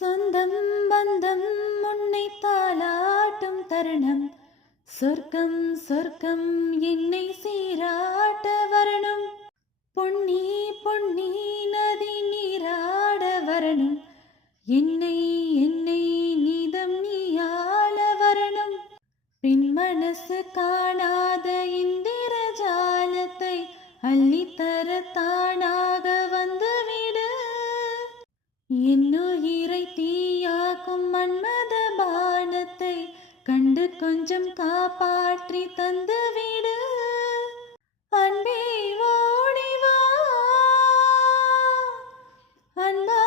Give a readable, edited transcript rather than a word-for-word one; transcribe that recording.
சொந்தம் பந்தம் உன்னை தாலாட்டும் தருணம், சொர்க்கம் சொர்க்கம் என்னை சீராட்ட வரணும். பொன்னி பொன்னி நதி நீராட வரணும், என்னை என்னை நீதம் நீயாள வரணும். பின் மனசு காணாத இந்திர ஜாலத்தை அள்ளித்தர தானாக வந்துவிடு. என்னுயிரை தீயாக்கும் மன்மத பானத்தை கண்டு கொஞ்சம் காப்பாற்றி தந்துவிடு. அன்பே ஓடிவா, அன்பா